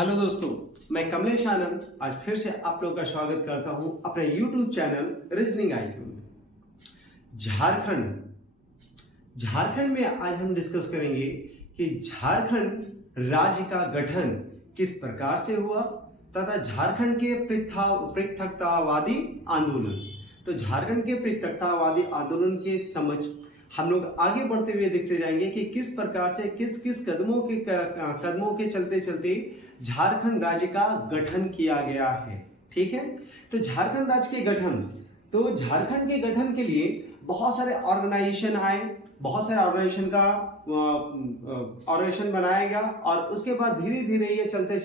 Hello दोस्तों, मैं कमलेश आनंद आज फिर से आप लोगों का स्वागत करता हूं अपने YouTube चैनल रीजनिंग IQ में। झारखंड में आज हम डिस्कस करेंगे कि झारखंड राज्य का गठन किस प्रकार से हुआ तथा झारखंड के पृथकतावादी आंदोलन। तो झारखंड के पृथकतावादी आंदोलन के समझ हम लोग आगे बढ़ते हुए देखते जाएंगे कि किस प्रकार से किस किस कदमों के चलते चलते झारखंड राज्य का गठन किया गया है। ठीक है, तो झारखंड राज्य के झारखंड के गठन के लिए बहुत सारे ऑर्गेनाइजेशन आए, बहुत सारे ऑर्गेनाइजेशन बनाया गया और उसके बाद धीरे धीरे ये चलते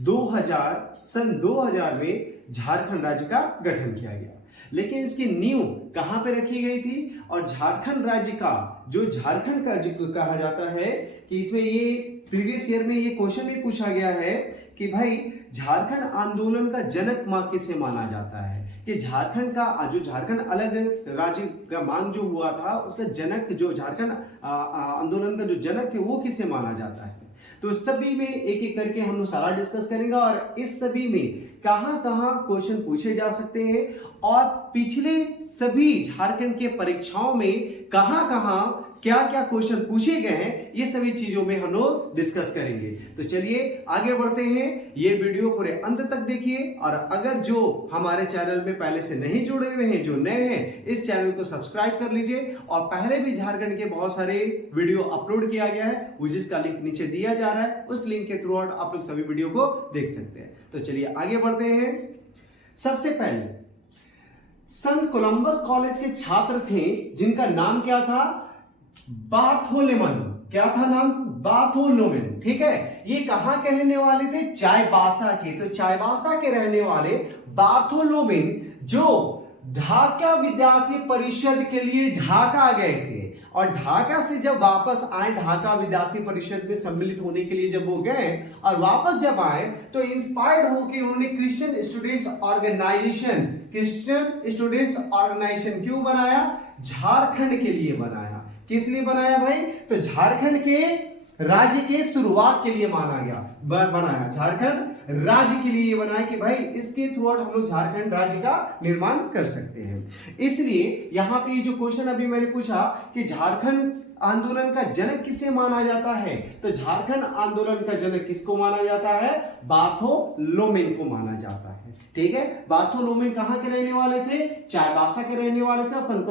2000 में झारखंड राज्य का गठन किया गया। लेकिन इसकी नींव कहां पे रखी गई थी और झारखंड राज्य का जो झारखंड का जो कहा जाता है कि इसमें ये प्रीवियस ईयर में ये क्वेश्चन भी पूछा गया है कि भाई झारखंड आंदोलन का जनक किसे माना जाता है, कि झारखंड का जो झारखंड अलग राज्य का मांग जो हुआ था उसका जनक, जो झारखंड आंदोलन का जो जनक थे वो किसे माना जाता है। तो सभी में एक एक करके हम लोग सारा डिस्कस करेंगे और इस सभी में कहां क्वेश्चन पूछे जा सकते हैं और पिछले सभी झारखंड के परीक्षाओं में कहां क्या क्वेश्चन पूछे गए हैं, ये सभी चीजों में हम लोग डिस्कस करेंगे। तो चलिए आगे बढ़ते हैं, ये वीडियो पूरे अंत तक देखिए और अगर जो हमारे चैनल में पहले से नहीं जुड़े हुए हैं, जो नए हैं, इस चैनल को सब्सक्राइब कर लीजिए और पहले भी झारखंड के बहुत सारे वीडियो अपलोड किया गया है, जिसका लिंक नीचे दिया जा रहा है, उस लिंक के थ्रू आप लोग सभी वीडियो को देख सकते हैं। तो चलिए आगे बढ़ते हैं। सबसे पहले संत कोलंबस कॉलेज के छात्र थे जिनका नाम क्या था, बार्थोलोमेन। क्या था नाम? बार्थोलोमेन। ठीक है, ये कहां के रहने वाले थे? चाईबासा के। तो चाईबासा के रहने वाले बार्थोलोमेन जो ढाका विद्यार्थी परिषद के लिए ढाका गए थे और ढाका से जब वापस आए, ढाका विद्यार्थी परिषद में सम्मिलित होने के लिए जब वो गए और वापस जब आए तो इंस्पायर्ड होकर उन्होंने क्रिश्चियन स्टूडेंट्स ऑर्गेनाइजेशन क्यों बनाया? झारखंड के लिए बनाया। किस लिए बनाया भाई? तो झारखंड के राज्य के शुरुआत के लिए बनाया। झारखंड राज्य के लिए बनाया कि भाई इसके थ्रू हम लोग झारखंड राज्य का निर्माण कर सकते हैं। इसलिए यहाँ पे जो क्वेश्चन अभी मैंने पूछा कि झारखंड आंदोलन का जनक किसे माना जाता है, तो झारखंड आंदोलन का जनक किसको माना जाता है? बार्थोलोमेन को माना जाता है। ठीक है, बार्थोलोमेन कहां के रहने वाले थे? चाईबासा के रहने वाले थे। संत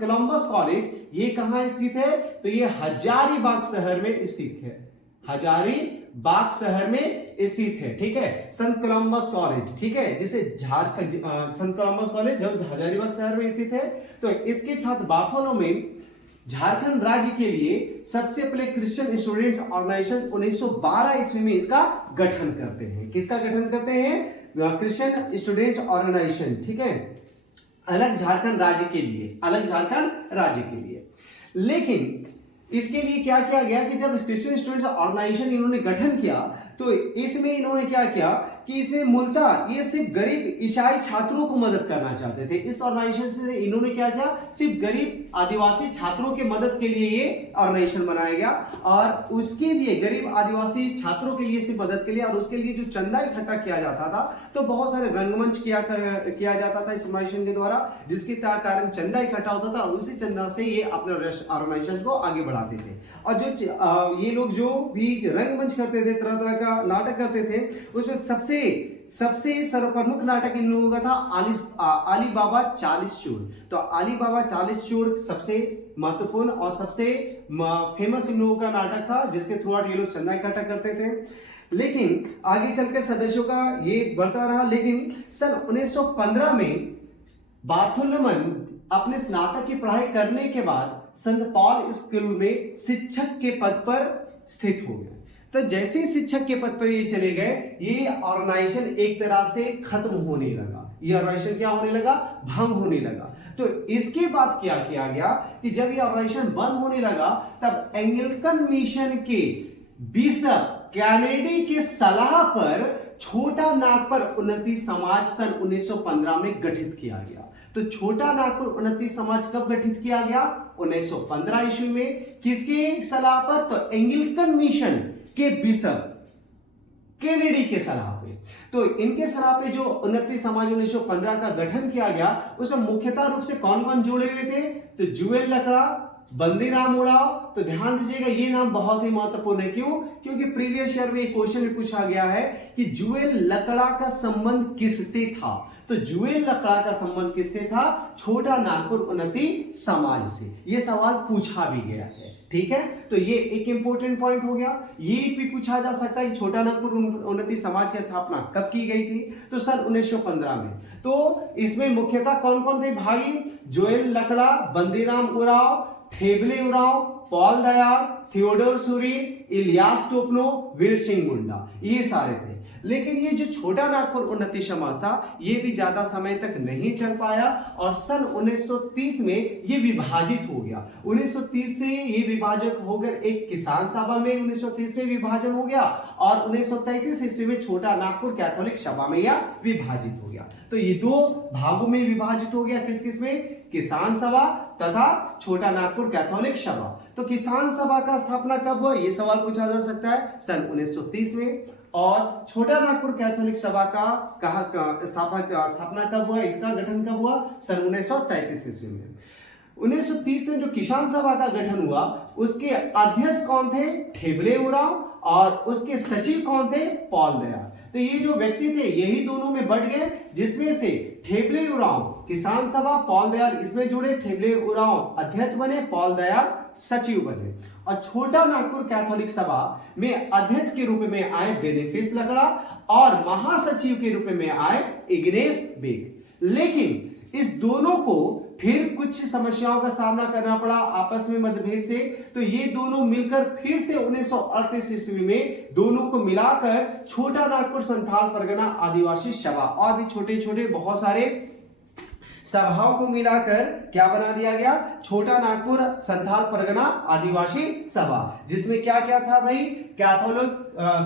कोलंबस कॉलेज ये कहां स्थित है? तो ये हजारीबाग शहर में स्थित है। हजारीबाग शहर में स्थित है। ठीक है, संत कोलंबस कॉलेज, ठीक है, जिसे झारखंड संत कोलंबस कॉलेज जब हजारीबाग शहर में स्थित है। तो इसके छात्र बार्थोलोमेन झारखंड राज्य के लिए सबसे पहले क्रिश्चियन स्टूडेंट्स ऑर्गेनाइजेशन 1912 ईस्वी में इसका गठन करते हैं। किसका गठन करते हैं? Christian students organisation. ठीक है, अलग झारखंड राज्य के लिए। लेकिन इसके लिए क्या किया गया कि जब क्रिश्चियन स्टूडेंट्स ऑर्गेनाइजेशन इन्होंने गठन किया तो इसमें इन्होंने क्या किया कि इसमें मूलतः ये सिर्फ गरीब ईसाई छात्रों को मदद करना चाहते थे। इस ऑर्गेनाइजेशन से इन्होंने क्या किया, सिर्फ गरीब आदिवासी छात्रों के मदद के लिए ये ऑर्गेनाइजेशन बनाया गया और उसके लिए गरीब आदिवासी छात्रों के लिए सिर्फ मदद के लिए और उसके लिए जो चंदा इकट्ठा किया जाता था तो बहुत सारे रंगमंच किया जाता था इस ऑर्गेनाइजेशन के द्वारा, जिसके कारण चंदा इकट्ठा होता था और उसी चंदा से ये अपने ऑर्गेनाइजेशन को आगे बढ़ाते थे। और जो ये लोग जो भी रंगमंच करते थे, तरह तरह का नाटक करते थे, उसमें सबसे सर्वप्रमुख नाटक इन लोगों का था आली बाबा 40 चोर। तो आली बाबा 40 चोर सबसे महत्वपूर्ण और सबसे फेमस इन लोगों का नाटक था, जिसके थ्रू ये लोग चंदा इकट्ठा करते थे। लेकिन आगे चलकर सदस्यों का ये बढ़ता रहा। लेकिन सन 1915 में बार्थोलोमेन अपने स्नातक की पढ़ाई करने के बाद संत पॉल स्कूल में शिक्षक के पद पर स्थित हो गए। तो जैसे ही शिक्षक के पद पर ये चले गए, ये ऑर्गेनाइजेशन एक तरह से खत्म होने लगा। ये ऑर्गेनाइजेशन क्या होने लगा? भंग होने लगा। तो इसके बाद क्या किया गया कि जब ये ऑर्गेनाइजेशन बंद होने लगा तब एंग्लिकन मिशन के बिशप कैनेडी के सलाह पर छोटा नागपुर उन्नति समाज सन 1915 में गठित किया गया। तो छोटा नागपुर उन्नति समाज कब गठित किया गया? 1915 ईस्वी में। किसके सलाह पर? तो एंग्लिकन मिशन के बिशप केनेडी के सलाह पे। तो इनके सलाह पे जो 29 समाज 1915 का गठन किया गया, उसमें मुख्यतः रूप से कौन कौन जुड़े हुए थे? तो जुएल लकड़ा, बंदीराम उरांव। तो ध्यान दीजिएगा, ये नाम बहुत ही महत्वपूर्ण है। क्यों? क्योंकि प्रीवियस ईयर में एक क्वेश्चन भी पूछा गया है कि जुएल लकड़ा का संबंध किससे था। तो जुएल लकड़ा का संबंध किससे था? छोटा नागपुर उन्नति समाज से। ये सवाल पूछा भी गया है, ठीक है। तो ये एक इंपॉर्टेंट पॉइंट हो गया। ये भी पूछा जा सकता है कि छोटा नागपुर उन्नति समाज की स्थापना कब की गई थी? तो सन 1915 में। तो इसमें मुख्यतः कौन कौन थे भाई? जुएल लकड़ा, बंदीराम उरांव, ठेबले उरांव, पॉल दयाल, थियोडोर सुरीन, इलियास टोपनो, वीर सिंह मुंडा, ये सारे थे। लेकिन ये जो छोटा नागपुर उन्नति समाज था, ये भी ज्यादा समय तक नहीं चल पाया और सन 1930 में ये विभाजित हो गया। 1930 से ये विभाजक होकर एक किसान सभा में 1930 में विभाजन हो गया और 1933 ईस्वी में छोटा नागपुर कैथोलिक सभा में यह विभाजित हो गया। तो ये दो भागों में विभाजित हो गया। किस किस में? किसान सभा तथा छोटा नागपुर कैथोलिक सभा। तो किसान सभा का स्थापना कब हुआ? ये सवाल पूछा जा सकता है सन 1930 में। और छोटा नागपुर कैथोलिक सभा का स्थापना कब हुआ? इसका गठन कब हुआ? सन 1933 ईस्वी में। 1930 में जो किसान सभा का गठन हुआ, उसके अध्यक्ष कौन थे? ठेबले उरांव, और उसके सचिव कौन थे? पॉल दयाल। तो ये जो व्यक्ति थे, यही दोनों में बढ़ गए, जिसमें से ठेबले उरांव किसान सभा, पॉल दयाल इसमें जुड़े। ठेबले उरांव अध्यक्ष बने, पॉल दयाल सचिव बने। और छोटा नागपुर कैथोलिक सभा में अध्यक्ष के रूप में आए बेनिफिस लकड़ा और महासचिव के रूप में आए इग्नेस बेग। लेकिन इस दोनों को फिर कुछ समस्याओं का सामना करना पड़ा आपस में मतभेद से। तो ये दोनों मिलकर फिर से 1938 ईस्वी में दोनों को मिलाकर छोटा नागपुर संथाल परगना आदिवासी सभा, और भी छोटे छोटे बहुत सारे सभाओं को मिलाकर क्या बना दिया गया? छोटा नागपुर संथाल परगना आदिवासी सभा। जिसमें क्या क्या था भाई? कैथोलिक,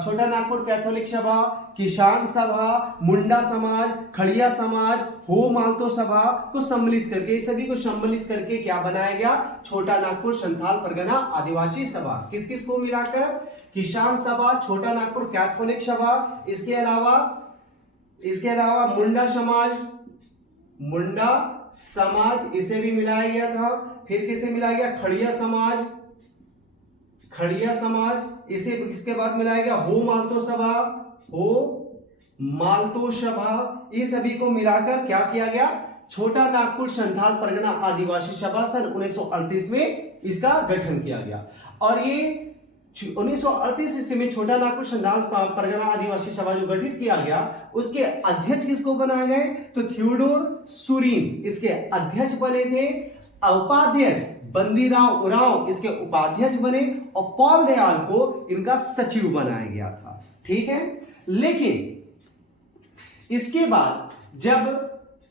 छोटा नागपुर कैथोलिक सभा, किसान सभा, मुंडा समाज, खड़िया समाज, हो मालतो सभा को सम्मिलित करके, इस सभी को सम्मिलित करके क्या बनाया गया? छोटा नागपुर संथाल परगना आदिवासी सभा। किस किस को मिलाकर? किसान सभा, छोटा नागपुर कैथोलिक सभा, इसके अलावा मुंडा समाज, इसे भी मिलाया गया था। फिर किसे मिलाया गया? खड़िया समाज, इसे इसके बाद मिलाया गया हो मालतो सभा। ये सभी को मिलाकर क्या किया गया? छोटा नागपुर संथाल परगना आदिवासी सभा सन 1938 में इसका गठन किया गया। और ये 1938 ईस्वी में छोटा नागपुर संथाल परगना आदिवासी सभा जो गठित किया गया, उसके अध्यक्ष किसको बनाए गए? तो थियोडोर सुरीन इसके अध्यक्ष बने थे। उपाध्यक्ष बंदीराम उरांव इसके उपाध्यक्ष बने और पॉल दयाल को इनका सचिव बनाया गया था, ठीक है। लेकिन इसके बाद जब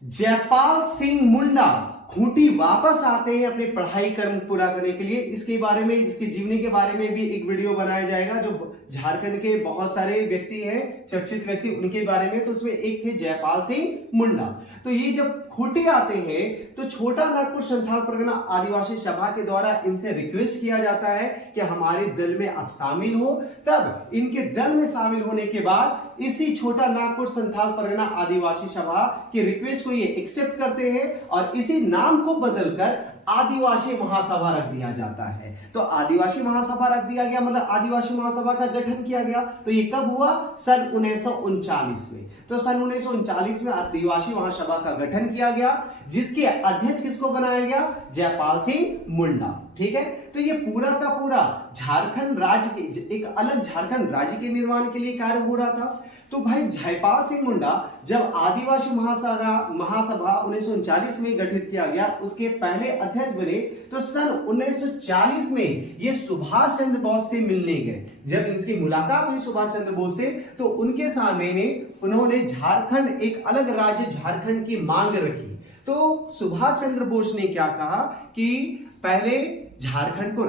जयपाल सिंह मुंडा खूंटी वापस आते हैं अपनी पढ़ाई कर्म पूरा करने के लिए, इसके बारे में, इसकी जीवनी के बारे में भी एक वीडियो बनाया जाएगा। जो झारखंड के बहुत सारे व्यक्ति हैं, चर्चित व्यक्ति, उनके बारे में। तो उसमें एक थे जयपाल सिंह मुंडा। तो ये जब खूंटी आते हैं तो छोटा नागपुर संथाल परगना आदिवासी सभा के द्वारा इनसे रिक्वेस्ट किया जाता है कि हमारे दल में आप शामिल हो। तब इनके दल में शामिल होने के बाद इसी छोटा नागपुर संथाल परगना आदिवासी सभा की रिक्वेस्ट को ये एक्सेप्ट करते हैं और इसी नाम को बदलकर आदिवासी महासभा रख दिया जाता है। तो आदिवासी महासभा रख दिया गया, मतलब आदिवासी महासभा का गठन किया गया। तो ये कब हुआ? सन 1939 में। तो सन 1939 में आदिवासी महासभा का गठन किया गया, जिसके अध्यक्ष किसको बनाया गया? जयपाल सिंह मुंडा, ठीक है। तो ये पूरा का पूरा झारखंड राज्य के, एक अलग झारखंड राज्य के निर्माण के लिए कार्य हो रहा था। तो भाई जयपाल सिंह मुंडा जब आदिवासी महासभा 1939 में गठित किया गया, उसके पहले अध्यक्ष बने। तो सन 1940 में ये सुभाष चंद्र बोस से मिलने गए। जब इनकी मुलाकात हुई सुभाष चंद्र बोस से, तो उनके सामने उन्होंने झारखंड, एक अलग राज्य झारखंड की मांग रखी। तो सुभाष चंद्र बोस ने क्या कहा कि पहले झारखंड को,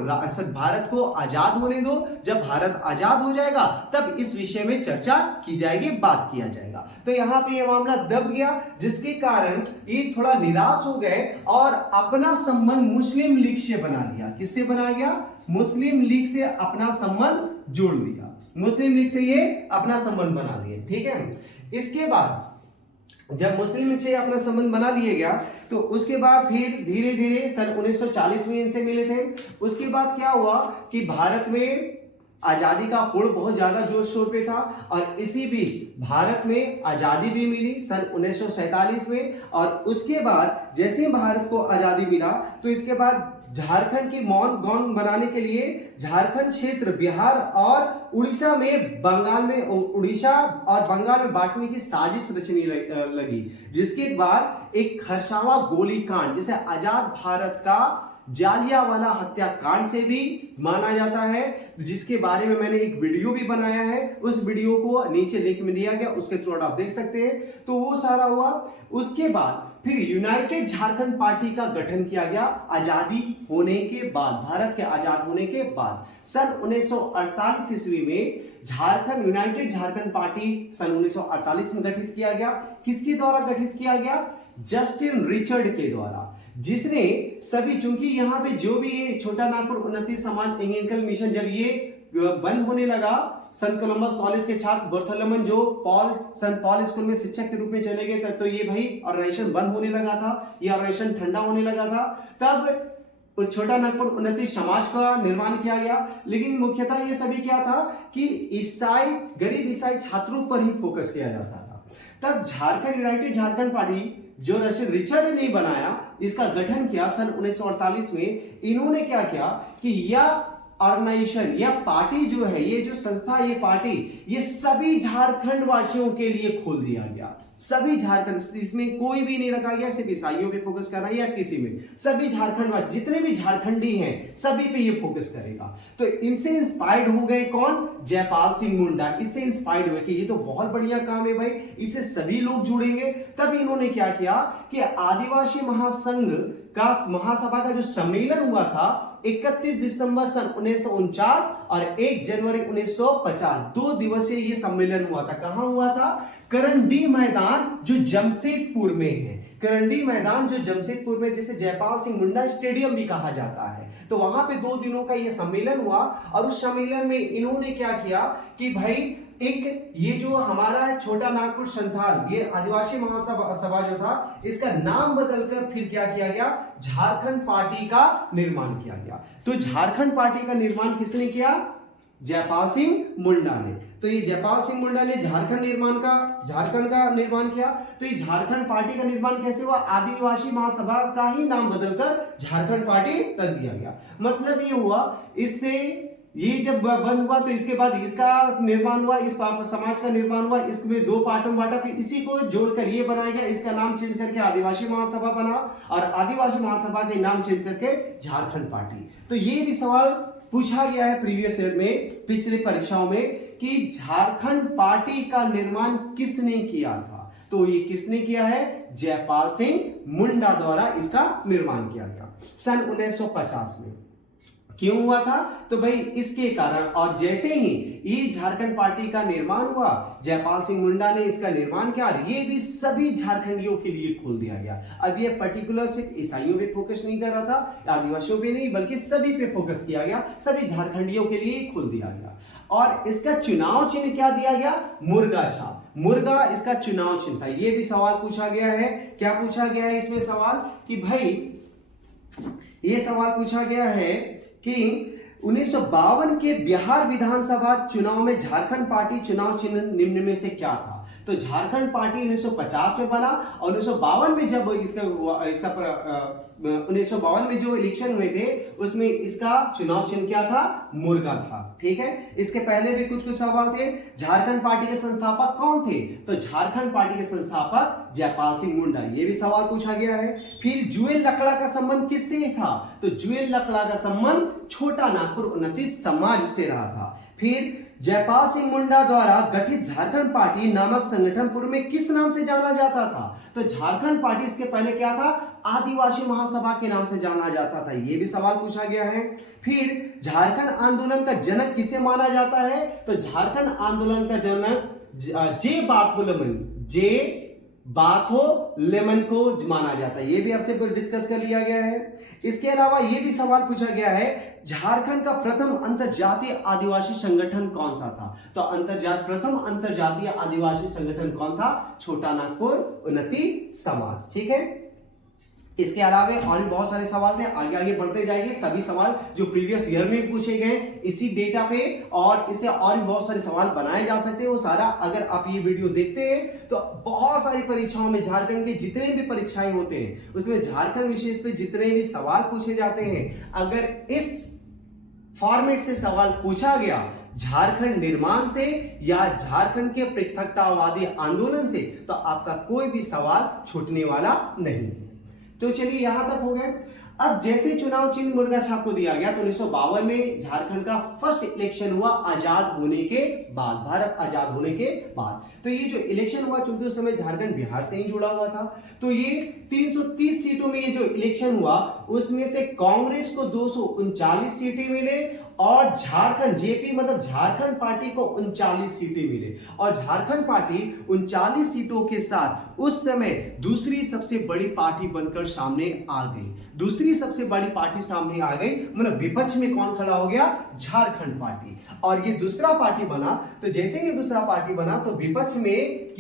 भारत को आजाद होने दो, जब भारत आजाद हो जाएगा तब इस विषय में चर्चा की जाएगी, बात किया जाएगा। तो यहाँ पे ये मामला दब गया, जिसके कारण ये थोड़ा निराश हो गए और अपना संबंध मुस्लिम लीग से बना लिया। किससे बना गया? मुस्लिम लीग से अपना संबंध जोड़ लिया, मुस्लिम लीग से ये अपना संबंध बना लिए, ठीक है। इसके बाद जब मुस्लिम लीग से अपना संबंध बना लिया गया तो उसके बाद फिर धीरे धीरे सन 1940 में इनसे मिले थे। उसके बाद क्या हुआ कि भारत में आजादी का होड़ बहुत ज्यादा जोर शोर पे था और इसी बीच भारत में आजादी भी मिली सन 1947 में। और उसके बाद जैसे ही भारत को आजादी मिला तो इसके बाद झारखंड की मौन गौन बनाने के लिए झारखंड क्षेत्र बिहार और उड़ीसा में बंगाल में उड़ीसा और बंगाल में बांटने की साजिश रचने लगी, जिसके बाद एक खरसावा गोलीकांड जिसे आजाद भारत का जालियांवाला हत्याकांड से भी माना जाता है, जिसके बारे में मैंने एक वीडियो भी बनाया है, उस वीडियो को नीचे लिंक में दिया गया, उसके थ्रू आप देख सकते हैं। तो वो सारा हुआ। उसके बाद फिर यूनाइटेड झारखंड पार्टी का गठन किया गया आजादी होने के बाद, भारत के आजाद होने के बाद सन 1948 ईस्वी में झारखंड यूनाइटेड झारखंड पार्टी सन 1948 में गठित किया गया। किसके द्वारा गठित किया गया? जस्टिन रिचर्ड के द्वारा, जिसने सभी, चूंकि यहाँ पे जो भी ये छोटा नागपुर उन्नति समाज एंगेलिकल मिशन जब ये बंद होने लगा, संत कोलंबस कॉलेज के छात्र बर्थोलोमेव जो संत पॉल स्कूल में शिक्षक के रूप में चले गए, तब तो ये भाई ऑर्गेनाइजेशन बंद होने लगा था, ये ऑर्गेनाइजेशन ठंडा होने लगा था। तब छोटा नागपुर उन्नति समाज का निर्माण किया गया, लेकिन मुख्यतः ये सभी क्या था कि ईसाई, गरीब ईसाई छात्रों पर ही फोकस किया जाता था। तब झारखंड यूनाइटेड झारखंड पार्टी जो रिचर्ड ने बनाया, इसका गठन किया सन 1948 में। इन्होंने क्या किया कि यह ऑर्गेनाइजेशन या पार्टी जो है, ये जो संस्था, ये पार्टी, ये सभी झारखंड वासियों के लिए खोल दिया गया। सभी झारखंड, इसमें कोई भी नहीं रखा गया सिर्फ ईसाइयों पे फोकस कर रहा है या किसी में, सभी झारखंड वासी जितने भी झारखंडी हैं सभी पे ये फोकस करेगा। तो इनसे इंस्पायर्ड हो गए कौन? जयपाल सिंह मुंडा। इससे इंस्पायर्ड हुए कि ये तो बहुत बढ़िया काम है भाई, इससे सभी लोग जुड़ेंगे। तब इन्होंने क्या किया कि आदिवासी महासंघ का महासभा का जो सम्मेलन हुआ था 31 दिसंबर सन 1949 और 1 जनवरी 1950, 2 दिवसीय ये सम्मेलन हुआ था। कहां हुआ था? करंडी मैदान जो जमशेदपुर में है, करंडी मैदान जो जमशेदपुर में, जिसे जयपाल सिंह मुंडा स्टेडियम भी कहा जाता है। तो वहां पे 2 दिनों का ये सम्मेलन हुआ और उस सम्मेलन में इन्होंने क्या किया कि भाई एक ये जो हमारा छोटा नागपुर संथाल, ये आदिवासी महासभा जो था, इसका नाम बदलकर फिर क्या किया गया? झारखंड पार्टी का निर्माण किया गया। तो झारखंड पार्टी का निर्माण किसने किया? जयपाल सिंह मुंडा ने। तो ये जयपाल सिंह मुंडा ने झारखंड का निर्माण किया। तो ये झारखंड पार्टी का निर्माण कैसे हुआ? आदिवासी महासभा का ही नाम बदलकर झारखंड पार्टी रख दिया गया। मतलब ये हुआ, इससे ये जब बंद हुआ तो इसके बाद इसका निर्माण हुआ, इस समाज का निर्माण हुआ, इसमें 2 पार्टों में बांटा, फिर इसी को जोड़कर ये बनाया गया, इसका नाम चेंज करके आदिवासी महासभा बना और आदिवासी महासभा के नाम चेंज करके झारखंड पार्टी। तो ये भी सवाल पूछा गया है प्रीवियस ईयर में, पिछले परीक्षाओं में, कि झारखंड पार्टी का निर्माण किसने किया था? तो ये किसने किया है? जयपाल सिंह मुंडा द्वारा इसका निर्माण किया गया सन 1950 में। क्यों हुआ था? तो भाई इसके कारण, और जैसे ही ये झारखंड पार्टी का निर्माण हुआ, जयपाल सिंह मुंडा ने इसका निर्माण किया और ये भी सभी झारखंडियों के लिए खोल दिया गया। अब ये पर्टिकुलर सिर्फ ईसाइयों पे फोकस नहीं कर रहा था, आदिवासियों पे नहीं, बल्कि सभी पे फोकस किया गया, सभी झारखंडियों के लिए खोल दिया गया। और इसका चुनाव चिन्ह क्या दिया गया? मुर्गा छाप, मुर्गा इसका चुनाव चिन्ह था। ये भी सवाल पूछा गया है। क्या पूछा गया है इसमें सवाल? कि भाई ये सवाल पूछा गया है कि 1952 के बिहार विधानसभा चुनाव में झारखंड पार्टी चुनाव चिन्ह निम्न में से क्या था? तो झारखंड पार्टी 1950 में बना और 1952 में जब इसका 1952 में जो इलेक्शन हुए थे उसमें इसका चुनाव चिन्ह क्या था? मुर्गा था। ठीक है, इसके पहले भी कुछ सवाल थे। झारखंड पार्टी के संस्थापक कौन थे? तो झारखंड पार्टी के संस्थापक जयपाल सिंह मुंडा, ये भी सवाल पूछा गया है। फिर जुएल लकड़ा का संबंध किससे था? तो जुएल लकड़ा का संबंध छोटा नागपुर उन्नति समाज से रहा था। फिर जयपाल सिंह मुंडा द्वारा गठित झारखंड पार्टी नामक संगठन पूर्व में किस नाम से जाना जाता था? तो झारखंड पार्टी इसके पहले क्या था? आदिवासी महासभा के नाम से जाना जाता था। यह भी सवाल पूछा गया है। फिर झारखंड आंदोलन का जनक किसे माना जाता है? तो झारखंड आंदोलन का जनक जे बार्थोलोमेव, जे बाथो लेमन को माना जाता है, ये भी आपसे डिस्कस कर लिया गया है। इसके अलावा ये भी सवाल पूछा गया है, झारखंड का प्रथम अंतरजातीय आदिवासी संगठन कौन सा था? तो प्रथम अंतरजातीय आदिवासी संगठन कौन था? छोटा नागपुर उन्नति समाज। ठीक है, इसके अलावा और भी बहुत सारे सवाल थे, आगे आगे बढ़ते जाएंगे। सभी सवाल जो प्रीवियस ईयर में पूछे गए इसी डेटा पे, और इससे और भी बहुत सारे सवाल बनाए जा सकते हैं। वो सारा अगर आप ये वीडियो देखते हैं तो बहुत सारी परीक्षाओं में, झारखंड के जितने भी परीक्षाएं होते हैं उसमें झारखंड विशेष पे जितने भी सवाल पूछे जाते हैं, अगर इस फॉर्मेट से सवाल पूछा गया झारखंड निर्माण से या झारखंड के पृथकतावादी आंदोलन से, तो आपका कोई भी सवाल छूटने वाला नहीं। तो चलिए यहां तक हो गए। अब जैसे चुनाव चिन्ह मुर्गा छाप को दिया गया तो 1952 में झारखंड का फर्स्ट इलेक्शन हुआ आजाद होने के बाद, भारत आजाद होने के बाद। तो ये जो इलेक्शन हुआ, चूंकि उस समय झारखंड बिहार से ही जुड़ा हुआ था, तो ये 330 सीटों में ये जो इलेक्शन हुआ उसमें से कांग्रेस को 239 सीटें मिले और झारखंड जेपी मतलब झारखंड पार्टी को 39 सीटें मिले। और झारखंड पार्टी 39 सीटों के साथ उस समय दूसरी सबसे बड़ी पार्टी बनकर सामने आ गई। दूसरी सबसे बड़ी पार्टी सामने आ गई, मतलब विपक्ष में कौन खड़ा हो गया? झारखंड पार्टी। और ये दूसरा पार्टी बना, तो जैसे ये दूसरा पार्टी बना तो विपक्ष में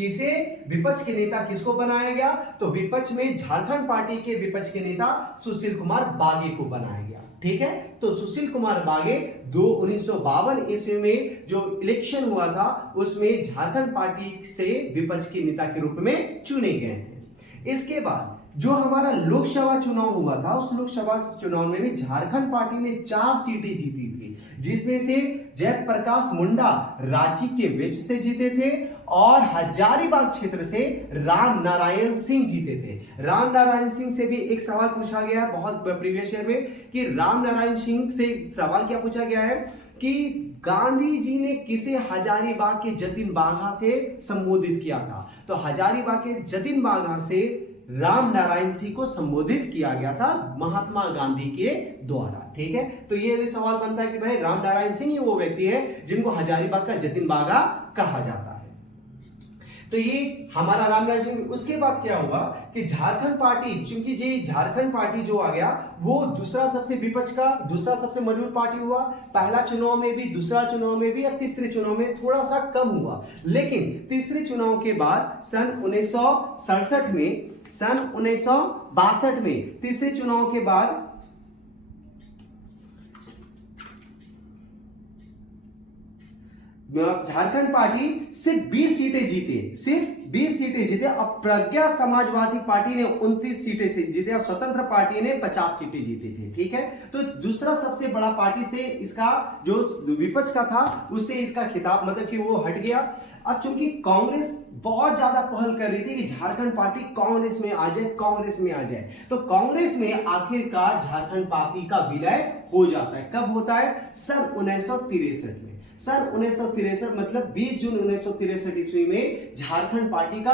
विपक्ष के नेता किसको बनाया गया? तो विपक्ष में झारखंड पार्टी के विपक्ष के नेता सुशील कुमार बागे को बनाया गया। ठीक है, तो सुशील कुमार बागे 1952 ईस्वी में जो इलेक्शन हुआ था उसमें झारखंड पार्टी से विपक्ष के नेता के रूप में चुने गए थे। इसके बाद जो हमारा लोकसभा चुनाव हुआ था, उस लोकसभा चुनाव में भी झारखंड पार्टी ने 4 सीटें जीती थी, जिसमें से जयप्रकाश मुंडा रांची के वेस्ट से जीते थे और हजारीबाग क्षेत्र से राम नारायण सिंह जीते थे। राम नारायण सिंह से भी एक सवाल पूछा गया है बहुत प्रीवियस ईयर में कि राम नारायण सिंह से सवाल क्या पूछा गया है कि गांधी जी ने किसे हजारीबाग के जतिन बाघा से संबोधित किया था? तो हजारीबाग के जतिन बाघा से राम नारायण सिंह को संबोधित किया गया था महात्मा गांधी के द्वारा। ठीक है, तो ये भी सवाल बनता है कि भाई राम नारायण सिंह ही वो व्यक्ति है जिनको हजारीबाग का जतिन बाघा कहा जाता है। तो ये हमारा राम नारायण सिंह। उसके बाद क्या हुआ कि झारखंड पार्टी, चूंकि जी झारखंड पार्टी जो आ गया वो दूसरा सबसे विपक्ष का दूसरा सबसे मजबूत पार्टी हुआ। पहला चुनाव में भी, दूसरा चुनाव में भी, या तीसरे चुनाव में थोड़ा सा कम हुआ, लेकिन तीसरे चुनाव के बाद सन 1962 में तीसरे चुनाव के बाद झारखंड पार्टी सिर्फ 20 सीटें जीती, सिर्फ 20 सीटें जीते। अब प्रज्ञा समाजवादी पार्टी ने 29 सीटें से जीते और स्वतंत्र पार्टी ने 50 सीटें जीती थी। ठीक है, तो दूसरा सबसे बड़ा पार्टी से इसका जो विपक्ष का था उससे इसका खिताब मतलब कि वो हट गया। अब चूंकि कांग्रेस बहुत ज्यादा पहल कर रही थी कि झारखंड पार्टी कांग्रेस में आ जाए, कांग्रेस में आ जाए, तो कांग्रेस में आखिरकार झारखंड पार्टी का विलय हो जाता है। कब होता है? सन 1963 में। सन 1963 मतलब 20 जून 1963 ईस्वी में झारखंड पार्टी का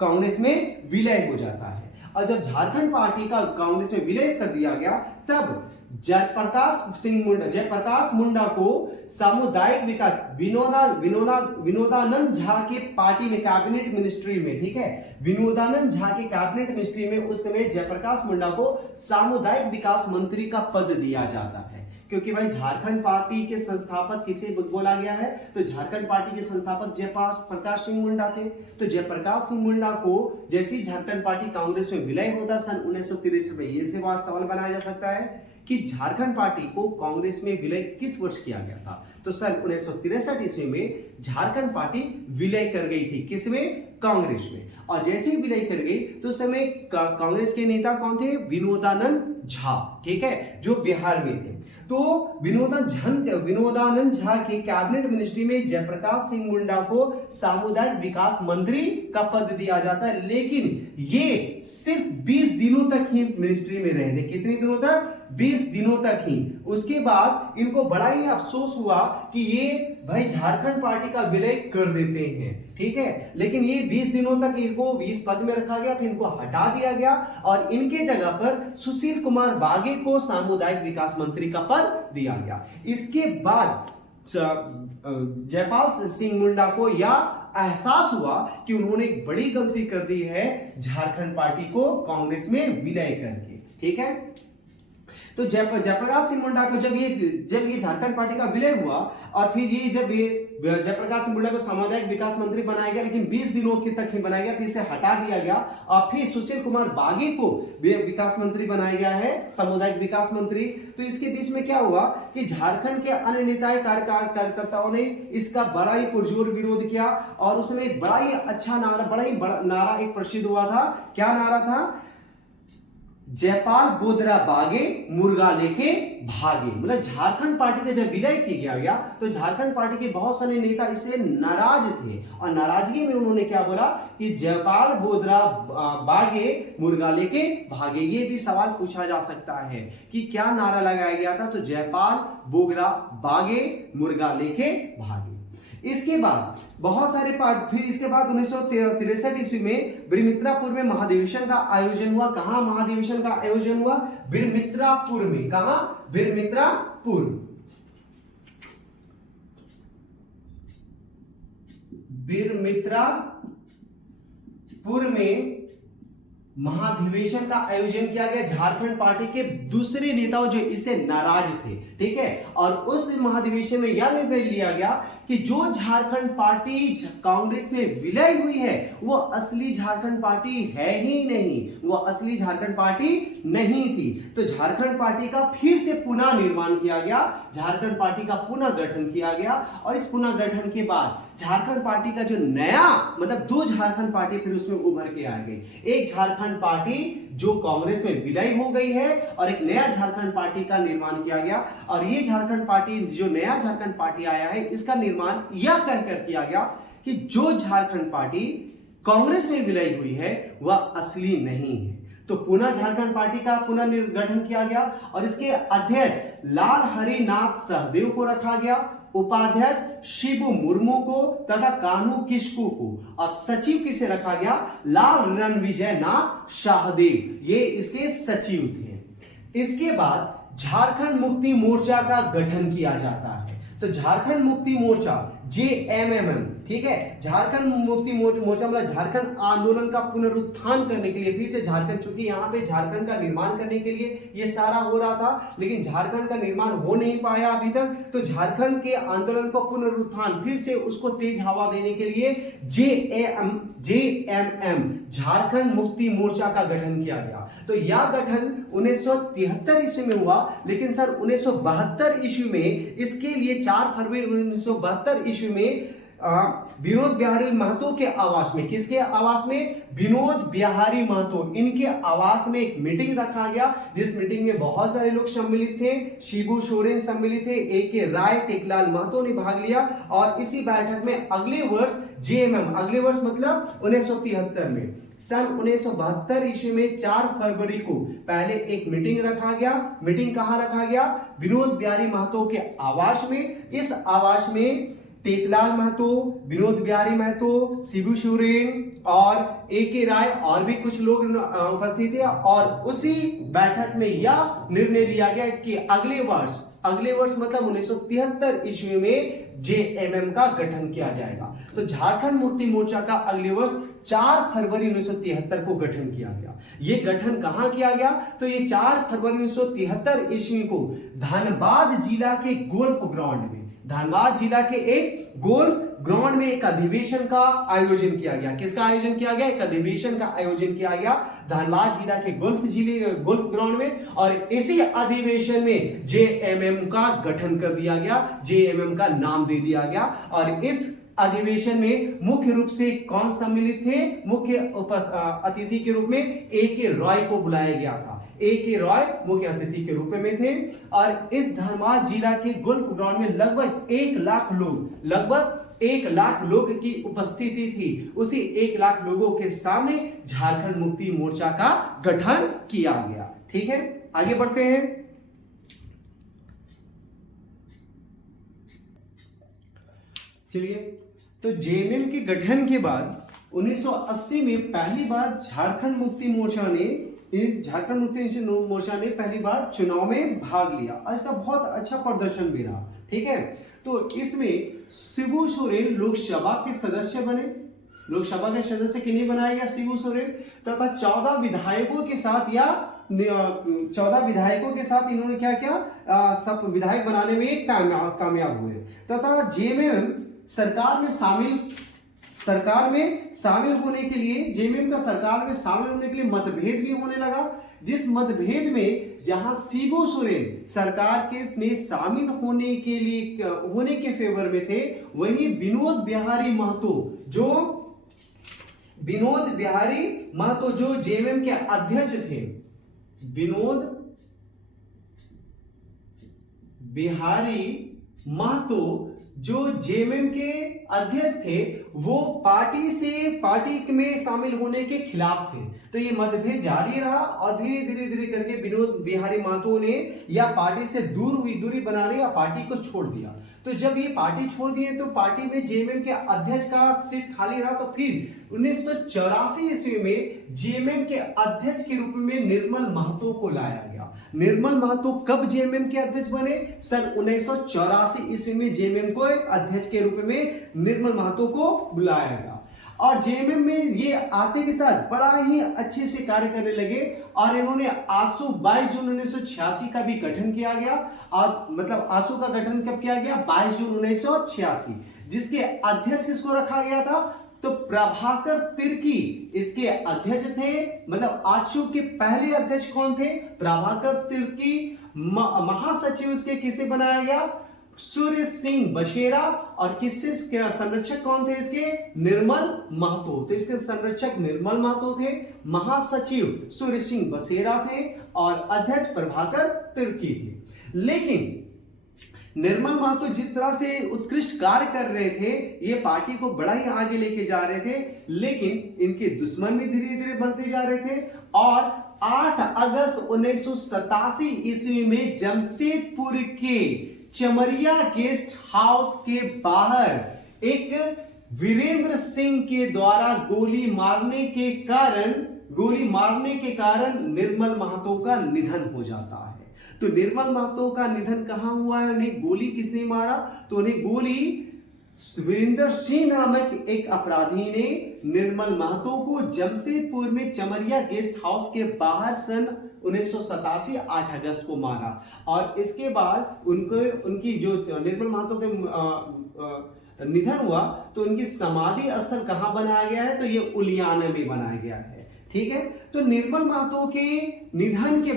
कांग्रेस में विलय हो जाता है। और जब झारखंड पार्टी का कांग्रेस में विलय कर दिया गया तब जयप्रकाश मुंडा को सामुदायिक विकास विनोदानंद झा के पार्टी में कैबिनेट मिनिस्ट्री में, ठीक है, विनोदानंद झा के कैबिनेट मिनिस्ट्री में उस समय जयप्रकाश मुंडा को सामुदायिक विकास मंत्री का पद दिया जाता है। क्योंकि भाई झारखंड पार्टी के संस्थापक किसे बोला गया है? तो झारखंड पार्टी के संस्थापक जयप्रकाश सिंह मुंडा थे। तो जयप्रकाश सिंह मुंडा को जैसी झारखंड पार्टी कांग्रेस में विलय होता सन 1963 में, ये से बात सवाल बनाया जा सकता है कि झारखंड पार्टी को कांग्रेस में विलय किस वर्ष किया गया था? तो सन 1963 ईस्वी में झारखंड पार्टी विलय कर गई थी, किसमें? कांग्रेस में। और जैसे ही विलय कर गई तो उस समय कांग्रेस के नेता कौन थे? विनोदानंद झा, ठीक है, जो बिहार में थे। तो विनोदानंद झा के कैबिनेट मिनिस्ट्री में जयप्रकाश सिंह मुंडा को सामुदायिक विकास मंत्री का पद दिया जाता है, लेकिन ये सिर्फ 20 दिनों तक ही मिनिस्ट्री में रहे थे। कितने दिनों तक? 20 दिनों तक ही। उसके बाद इनको बड़ा ही अफसोस हुआ कि ये भाई झारखंड पार्टी का विलय कर देते हैं, ठीक है, लेकिन ये 20 दिनों तक इनको 20 पद में रखा गया, फिर इनको हटा दिया गया और इनके जगह पर सुशील कुमार बागे को सामुदायिक विकास मंत्री का पद दिया गया। इसके बाद जयपाल सिंह मुंडा को या एहसास हुआ कि उन्होंने एक बड़ी गलती कर दी है झारखंड पार्टी को कांग्रेस में विलय करके। ठीक है, तो जयप्रकाश सिंह मुंडा को जब ये झारखंड पार्टी का विलय हुआ और फिर जब जयप्रकाश सिंह मुंडा को सामुदायिक विकास मंत्री बनाया गया, लेकिन 20 दिनों तक ही बनाया गया, फिर से हटा दिया गया और फिर सुशील कुमार बागी को विकास मंत्री बनाया गया है, सामुदायिक विकास मंत्री। तो इसके बीच में क्या हुआ कि झारखंड के अन्य नेताएं कार्यकर्ताओं ने इसका बड़ा ही पुरजोर विरोध किया और उसमें एक बड़ा ही अच्छा नारा, नारा एक प्रसिद्ध हुआ था। क्या नारा था? जयपाल बोदरा बागे, मुर्गा लेके भागे। मतलब झारखंड पार्टी का जब विलय किया गया तो झारखंड पार्टी के बहुत सारे नेता इससे नाराज थे और नाराजगी में उन्होंने क्या बोला कि जयपाल बोदरा बागे, मुर्गा लेके भागे। ये भी सवाल पूछा जा सकता है कि क्या नारा लगाया गया था? तो जयपाल बोगरा बागे, मुर्गा लेके भागे। इसके बाद बहुत सारे फिर इसके बाद 1963 ईस्वी में बिरमित्रापुर में महाधिवेशन का आयोजन हुआ। कहां महाधिवेशन का आयोजन हुआ? बिरमित्रापुर में। कहां? बिरमित्रापुर। बिरमित्रापुर में महाधिवेशन का आयोजन किया गया। झारखंड पार्टी के दूसरे नेताओं जो इससे नाराज थे, ठीक है, और उस महाधिवेशन में यह निर्णय लिया गया कि जो झारखंड पार्टी कांग्रेस में विलय हुई है वो असली झारखंड पार्टी है ही नहीं, वो असली झारखंड पार्टी नहीं थी। तो झारखंड पार्टी का फिर से पुनः निर्माण किया गया, झारखंड पार्टी का पुनः गठन किया गया और इस पुनः गठन के बाद झारखंड पार्टी का जो नया मतलब दो झारखंड पार्टी फिर उसमें उभर के आ गई। एक झारखंड पार्टी जो कांग्रेस में विलय हो गई है और एक नया झारखंड पार्टी का निर्माण किया गया। और ये झारखंड पार्टी, जो नया झारखंड पार्टी आया है, इसका निर्माण यह कहकर किया गया कि जो झारखंड पार्टी कांग्रेस में विलय हुई है वह असली नहीं है। तो पुनः झारखंड पार्टी का पुनर्गठन किया गया और इसके अध्यक्ष लाल हरिनाथ सहदेव को रखा गया, उपाध्यक्ष शिबू मुर्मू को तथा कान्हू किस्कू को, और सचिव किसे रखा गया? लाल रणविजय नाथ शाहदेव, ये इसके सचिव थे। इसके बाद झारखंड मुक्ति मोर्चा का गठन किया जाता है। तो झारखंड मुक्ति मोर्चा JMM, ठीक है, झारखंड मुक्ति मोर्चा मतलब झारखंड आंदोलन का पुनरुत्थान करने के लिए, फिर से झारखंड, चूंकि यहाँ पे झारखंड का निर्माण करने के लिए ये सारा हो रहा था लेकिन झारखंड का निर्माण हो नहीं पाया अभी तक, तो झारखंड के आंदोलन को पुनरुत्थान, फिर से उसको तेज हवा देने के लिए JMM झारखंड मुक्ति मोर्चा का गठन किया गया। तो यह गठन 1973 ईस्वी में हुआ, लेकिन सन 1972 ईस्वी में इसके लिए 4 फरवरी 1972 ईस्वी में विनोद बिहारी महतो के आवास में, किसके आवास में? विनोद बिहारी महतो, इनके आवास में एक मीटिंग रखा गया जिस मीटिंग में बहुत सारे लोग सम्मिलित थे। शिबू सोरेन सम्मिलित थे, AK राय, टेकलाल महतो ने भाग लिया और इसी बैठक में अगले वर्ष JMM, अगले वर्ष मतलब 1973 में, सन 1972 ईस्वी में 4 फरवरी को पहले एक मीटिंग रखा गया। मीटिंग कहां रखा गया? विनोद बिहारी महतो के आवास में। इस आवास में टेकलाल महतो, विनोद बिहारी महतो, शिबू सोरेन और AK राय और भी कुछ लोग उपस्थित थे और उसी बैठक में यह निर्णय लिया गया कि अगले वर्ष मतलब 1973 ईस्वी में JMM का गठन किया जाएगा। तो झारखंड मुक्ति मोर्चा का अगले वर्ष 4 फरवरी 1973 को गठन किया गया। ये गठन कहां किया गया? तो ये 4 फरवरी 1973 ईस्वी को धनबाद जिला के गोल्फ ग्राउंड में, धनबाद जिला के एक गोल्फ ग्राउंड में एक अधिवेशन का आयोजन किया गया। किसका आयोजन किया गया? एक अधिवेशन का आयोजन किया गया धनबाद जिला के गोल्फ ग्राउंड में और इसी अधिवेशन में JMM का गठन कर दिया गया, JMM का नाम दे दिया गया। और इस अधिवेशन में मुख्य रूप से कौन सम्मिलित थे? मुख्य अतिथि के रूप में AK रॉय को बुलाया गया था। AK रॉय मुख्य अतिथि के रूप में थे और इस धनबाद जिला के गोल्फ ग्राउंड में लगभग 1 लाख लोग की उपस्थिति थी। उसी 1 लाख लोगों के सामने झारखंड मुक्ति मोर्चा का गठन किया गया। ठीक है, आगे बढ़ते हैं। चलिए, तो JMM के गठन के बाद 1980 में पहली बार झारखंड मुक्ति मोर्चा ने पहली बार चुनाव में भाग लिया और इसका बहुत अच्छा प्रदर्शन भी रहा। ठीक है, तो इसमें शिबू सोरेन लोकसभा के सदस्य बने। लोकसभा के सदस्य किन्हें बनाया गया? शिबू सोरेन। तथा 14 विधायकों के साथ या 14 विधायकों के साथ इन्होंने क्या किया? सब विधायक बनाने में कामयाब हुए। तथा जेएमएम सरकार में शामिल होने के लिए, जेएमएम का सरकार में शामिल होने के लिए मतभेद भी होने लगा। जिस मतभेद में जहां शिबू सोरेन सरकार के में शामिल होने के फेवर में थे, वहीं विनोद बिहारी महतो जो जेएमएम के अध्यक्ष थे, विनोद बिहारी महतो जो जेएमएम के अध्यक्ष थे, वो पार्टी में शामिल होने के खिलाफ थे। तो ये मतभेद जारी रहा और धीरे करके विनोद बिहारी महतो ने या पार्टी से दूरी बनाने या पार्टी को छोड़ दिया। तो जब ये पार्टी छोड़ दिए तो पार्टी में जेएमएम के अध्यक्ष का सीट खाली रहा। तो फिर 1984 ईस्वी में जेएमएम के अध्यक्ष के रूप में निर्मल महतो को लाया गया। निर्मल महतो कब जेएमएम के अध्यक्ष बने? सन 1984 ईस्वी में जेएमएम को अध्यक्ष के रूप में निर्मल महतो को बुलाया गया। और जेएमएम में ये आते के साथ बड़ा ही अच्छे से कार्य करने लगे और इन्होंने आसू 22 जून 1986 का भी गठन किया गया। और मतलब आसू का गठन कब किया गया? 22 जून 1986, जिसके अध्यक्ष किसको रखा गया था? तो प्रभाकर तिर्की इसके अध्यक्ष थे। मतलब आसू के पहले अध्यक्ष कौन थे? प्रभाकर तिर्की। महासचिव इसके किसे बनाया गया? सूर्य सिंह बसेरा। और किससे संरक्षक कौन थे इसके? निर्मल महतो। तो इसके संरक्षक निर्मल महतो थे, महासचिव सूर्य सिंह बसेरा थे और अध्यक्ष प्रभाकर तिर्की थे। लेकिन निर्मल महतो जिस तरह से उत्कृष्ट कार्य कर रहे थे, ये पार्टी को बड़ा ही आगे लेके जा रहे थे, लेकिन इनके दुश्मन भी धीरे बढ़ते जा रहे थे। और 8 अगस्त 1987 ईस्वी में जमशेदपुर के चमरिया गेस्ट हाउस के बाहर एक वीरेंद्र सिंह के द्वारा गोली मारने के कारण निर्मल महतो का निधन हो जाता है। तो निर्मल महतो का निधन कहां हुआ है? उन्हें गोली किसने मारा? तो उन्हें गोली वीरेंद्र सिंह नामक एक अपराधी ने निर्मल महतो को जमशेदपुर में चमरिया गेस्ट हाउस के बाहर सन 1987 8 अगस्त को मारा। और इसके बाद उनकी जो निर्मल महतो के निधन हुआ तो उनकी समाधि स्थल कहां बनाया गया है? तो ये उलियाना में बनाया गया है। ठीक है। तो निर्मल महतो के निधन के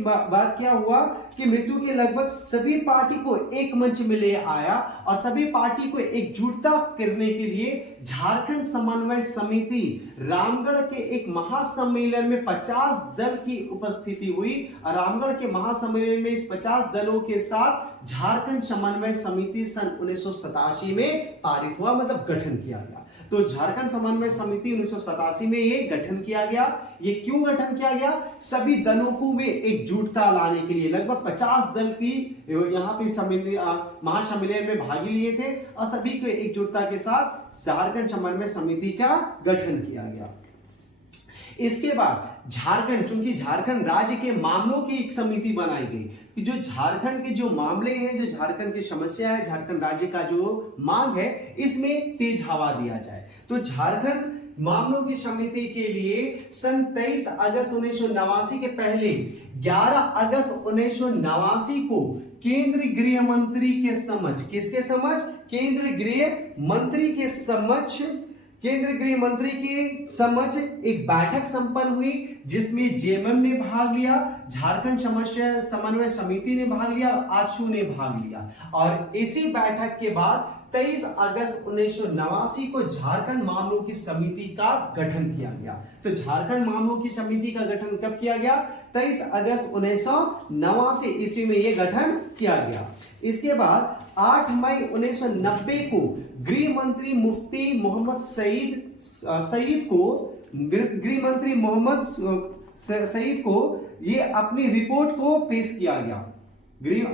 बाद क्या हुआ कि मृत्यु के लगभग सभी पार्टी को एक मंच में ले आया और सभी पार्टी को एकजुटता करने के लिए झारखंड समन्वय समिति रामगढ़ के एक महासम्मेलन में 50 दल की उपस्थिति हुई। और रामगढ़ के महासम्मेलन में इस 50 दलों के साथ झारखंड समन्वय समिति सन 1987 में पारित हुआ, मतलब गठन किया गया। तो झारखंड समन्वय समिति 1987 में ये गठन किया गया। ये क्यों गठन किया गया? सभी दलों को में एकजुटता लाने के लिए। लगभग 50 दल की यहाँ पे महासम्मेलन में भाग लिए थे और सभी को एकजुटता के साथ झारखंड समन्वय समिति का गठन किया गया। इसके बाद झारखंड, चूंकि झारखंड राज्य के मामलों की एक समिति बनाई गई कि जो झारखंड के जो मामले हैं, जो झारखंड की समस्या है, झारखंड राज्य का जो मांग है, इसमें तेज हवा दिया जाए। तो झारखंड मामलों की समिति के लिए सन 23 अगस्त 1989 के पहले 11 अगस्त 1989 को केंद्रीय गृह मंत्री के समक्ष, किसके समक्ष? केंद्रीय गृह मंत्री के समक्ष एक बैठक संपन्न हुई, जिसमें जेएमएम ने भाग लिया, झारखंड समन्वय समिति ने भाग लिया और आजसू ने भाग लिया। और इसी बैठक के बाद 23 अगस्त 1989 को झारखंड मामलों की समिति का गठन किया गया। तो झारखंड मामलों की समिति का गठन कब किया गया? 23 अगस्त 1989 ईस्वी में यह गठन किया गया। इसके बाद 8 मई 1990 को गृह मंत्री मुफ्ती मोहम्मद सईद को ये अपनी रिपोर्ट को पेश किया गया।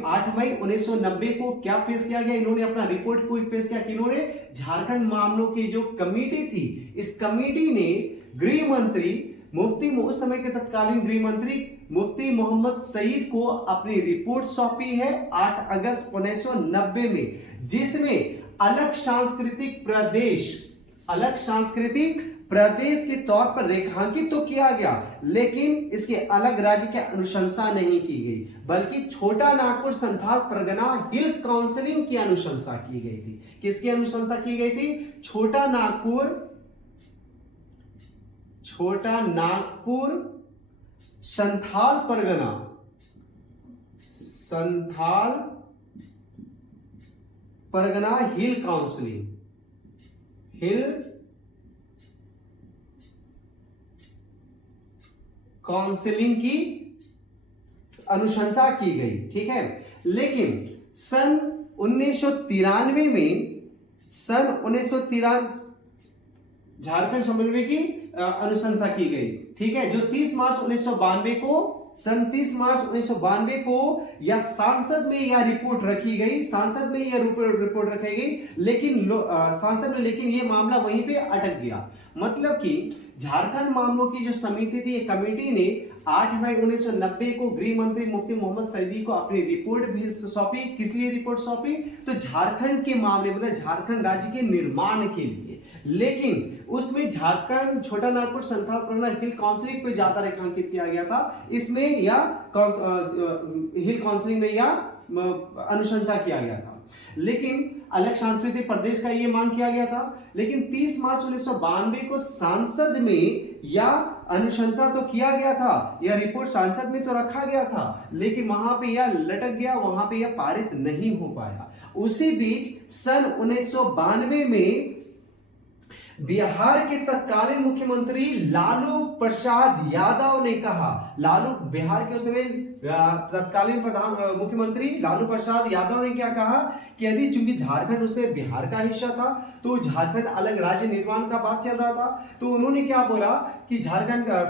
8 मई 1990 को क्या पेश किया गया? इन्होंने अपना रिपोर्ट को पेश किया कि इन्होंने झारखंड मामलों की जो कमेटी थी, इस कमेटी ने गृह मंत्री मुफ्ती, उस समय के तत्कालीन गृह मंत्री मुफ्ती मोहम्मद सईद को अपनी रिपोर्ट सौंपी है 8 अगस्त 1990 में, जिसमें अलग सांस्कृतिक प्रदेश के तौर पर रेखांकित तो किया गया, लेकिन इसके अलग राज्य की अनुशंसा नहीं की गई, बल्कि छोटा नागपुर संथाल परगना हिल काउंसिलिंग की अनुशंसा की गई थी। किसकी अनुशंसा की गई थी? छोटा नागपुर संथाल परगना हिल काउंसिलिंग की अनुशंसा की गई, ठीक है। लेकिन सन 1993 में झारखंड समन्वय की अनुशंसा की गई, ठीक है, जो 30 मार्च 1992 को या सांसद में यह रिपोर्ट रखी गई, लेकिन ये मामला वहीं पे अटक गया। मतलब कि झारखंड मामलों की जो समिति थी, कमेटी ने 8 मई 1990 को गृह मंत्री मुफ्ती मोहम्मद सईदी को अपनी रिपोर्ट भी सौंपी। किस लिए रिपोर्ट सौंपी? तो झारखंड के मामले, मतलब झारखंड राज्य के निर्माण के लिए। लेकिन उसमें झारखंड छोटा नागपुर संथाल परगना हिल काउंसिलिंग पे ज्यादा रेखांकित किया गया था, इसमें या हिल काउंसिलिंग में या अनुशंसा किया गया था। लेकिन अलग सांस्कृतिक प्रदेश का ये मांग किया गया था। लेकिन 30 मार्च 1992 को सांसद में या अनुशंसा तो किया गया था, यह रिपोर्ट सांसद में तो रखा गया था, लेकिन वहां पे यह लटक गया, वहां पे यह पारित नहीं हो पाया। उसी बीच सन 1992 में बिहार के तत्कालीन मुख्यमंत्री लालू प्रसाद यादव ने कहा, बिहार के उस समय तत्कालीन मुख्यमंत्री लालू प्रसाद यादव ने क्या कहा कि यदि चूंकि झारखंड उससे बिहार का हिस्सा था, तो झारखंड अलग राज्य निर्माण का बात चल रहा था, तो उन्होंने क्या बोला कि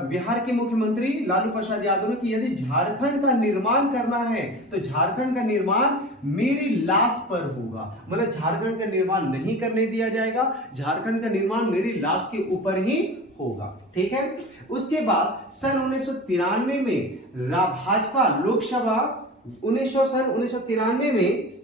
बिहार के मुख्यमंत्री लालू प्रसाद यादव ने कि यदि झारखंड का निर्माण करना है तो झारखंड का निर्माण मेरी लाश पर होगा, मतलब झारखंड का निर्माण नहीं करने दिया जाएगा, झारखंड का निर्माण मेरी लाश के ऊपर ही होगा, ठीक है। उसके बाद सन 1993 में भाजपा लोकसभा सन 1993 में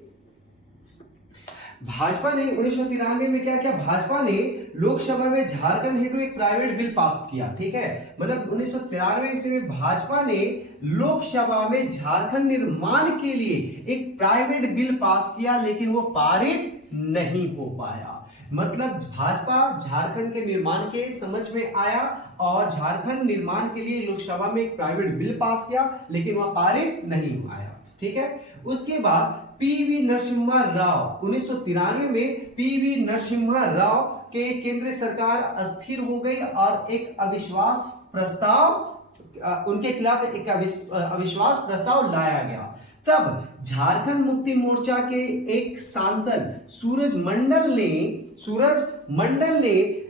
भाजपा ने 1993 में क्या किया? भाजपा ने लोकसभा में झारखंड हेतु एक प्राइवेट बिल पास किया, ठीक है। मतलब 1993 ईस्वी में भाजपा ने लोकसभा में झारखंड निर्माण के लिए एक प्राइवेट बिल पास किया, लेकिन वो पारित नहीं हो पाया। मतलब भाजपा झारखंड के निर्माण के समझ में आया और झारखंड निर्माण के लिए लोकसभा में एक प्राइवेट बिल पास किया, लेकिन वह पारित नहीं आया, ठीक है। उसके बाद पीवी नरसिम्हा राव 1993 में पीवी नरसिम्हा राव के केंद्र सरकार अस्थिर हो गई और एक अविश्वास प्रस्ताव उनके खिलाफ एक अविश्वास प्रस्ताव लाया गया। तब झारखंड मुक्ति मोर्चा के एक सांसद सूरज मंडल ने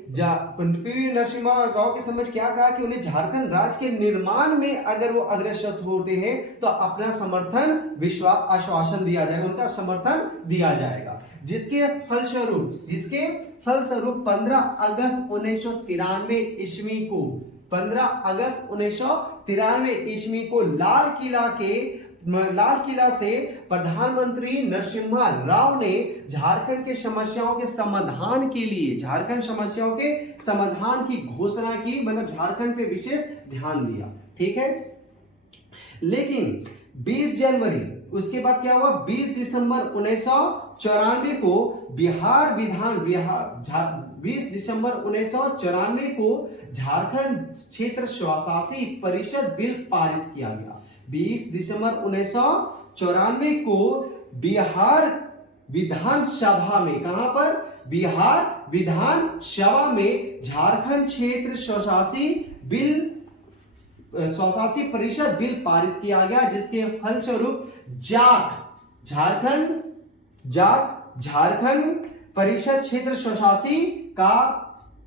पीवी नरसिम्हा राव के समझ क्या कहा कि उन्हें झारखंड राज्य के निर्माण में अगर वो अग्रसर होते हैं तो अपना समर्थन आश्वासन दिया जाएगा, उनका समर्थन दिया जाएगा, जिसके फलस्वरूप 15 अगस्त 1993 ईस्वी को लाल किला से प्रधानमंत्री नरसिम्हा राव ने झारखंड के समस्याओं के समाधान के लिए की घोषणा की, मतलब झारखंड पे विशेष ध्यान दिया, ठीक है। लेकिन 20 जनवरी उसके बाद क्या हुआ? 20 दिसंबर 1994 को 20 दिसंबर 1994 को झारखंड क्षेत्र स्वशासी परिषद बिल पारित किया गया। 20 दिसंबर 1994 को बिहार विधानसभा में, कहां पर? बिहार विधानसभा में झारखंड क्षेत्र स्वशासी परिषद बिल पारित किया गया, जिसके फलस्वरूप झारखंड परिषद क्षेत्र स्वशासी का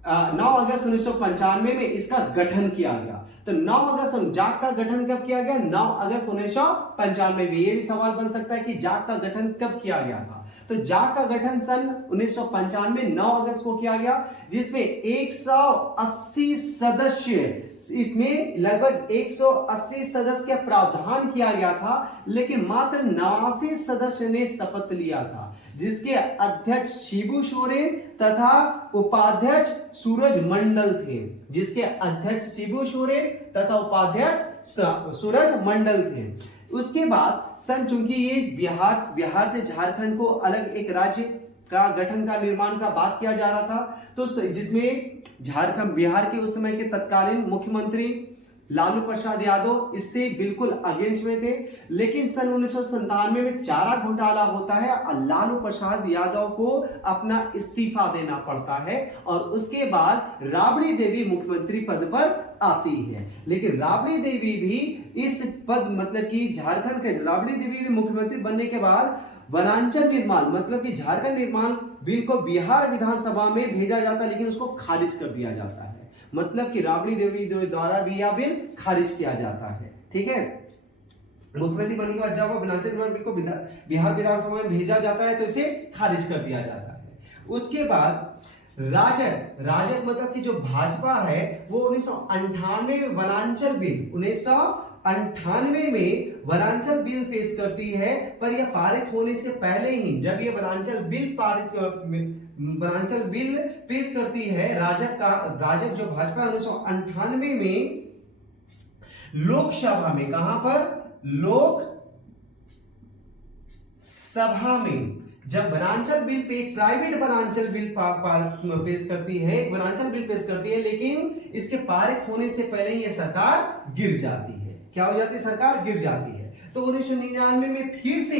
9 अगस्त 1995 में इसका गठन किया गया। तो 9 अगस्त जाग का गठन कब किया गया? 9 अगस्त 1995 में। ये भी सवाल बन सकता है कि जाग का गठन कब किया गया था। तो जाग का गठन सन 1995 में 9 अगस्त को किया गया, जिसमें 180 सदस्य, इसमें लगभग 180 सदस्य का प्रावधान किया गया था, लेकिन मात्र 89 सदस्य ने शपथ लिया था, जिसके अध्यक्ष शिबू सोरेन तथा उपाध्यक्ष सूरज मंडल थे। जिसके अध्यक्ष शिबू सोरेन तथा उपाध्यक्ष सूरज मंडल थे। उसके बाद चूंकि ये बिहार से झारखंड को अलग एक राज्य का गठन का निर्माण का बात किया जा रहा था, तो जिसमें झारखंड बिहार के उस समय के तत्कालीन मुख्यमंत्री लालू प्रसाद यादव इससे बिल्कुल अगेंस्ट में थे। लेकिन सन 1997 में चारा घोटाला होता है और लालू प्रसाद यादव को अपना इस्तीफा देना पड़ता है, और उसके बाद राबड़ी देवी मुख्यमंत्री पद पर आती है। लेकिन राबड़ी देवी भी इस पद, मतलब कि झारखंड के राबड़ी देवी भी मुख्यमंत्री बनने के बाद वनांचल निर्माण, मतलब कि झारखंड निर्माण बिल को बिहार विधानसभा में भेजा जाता है, लेकिन उसको खारिज कर दिया जाता है। मतलब कि राबड़ी देवी द्वारा भी यह बिल खारिज किया जाता है। ठीक है, मुख्यमंत्री बनने के बाद जब वनांचल निर्माण बिल को बिहार विधानसभा में भेजा जाता है तो इसे खारिज कर दिया जाता है। उसके बाद राजग मतलब कि जो भाजपा है वो 1998 में वनांचल बिल 1998 में वनांचल बिल पेश करती है, पर यह पारित होने से पहले ही जब ये वनांचल बिल पेश करती है राजग जो भाजपा 1998 में लोकसभा में, कहां पर? लोक सभा में जब वनांचल बिल पे एक प्राइवेट वनांचल बिल पेश करती है, वनांचल बिल पेश करती है, लेकिन इसके पारित होने से पहले ही ये सरकार गिर जाती है। क्या हो जाती है? सरकार गिर जाती है। तो 1999 में फिर से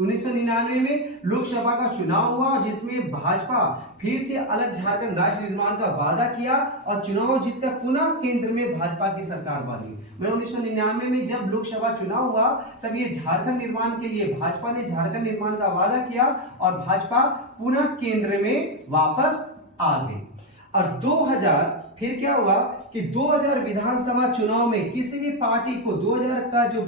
1999 में लोकसभा का चुनाव हुआ, जिसमें भाजपा फिर से अलग झारखंड राज्य निर्माण का वादा किया और चुनाव जीतकर पुनः केंद्र में भाजपा की सरकार बनी। 1999 में जब लोकसभा चुनाव हुआ तब ये झारखंड निर्माण के लिए भाजपा ने झारखंड निर्माण का वादा किया और भाजपा पुनः केंद्र में वापस आ गई। और 2000 फिर क्या हुआ कि 2000 विधानसभा चुनाव में किसी भी पार्टी को 2000 का जो